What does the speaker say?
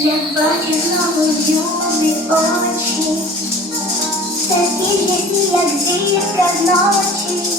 Я бачу знову любі очі, це ті, як дивля вночі.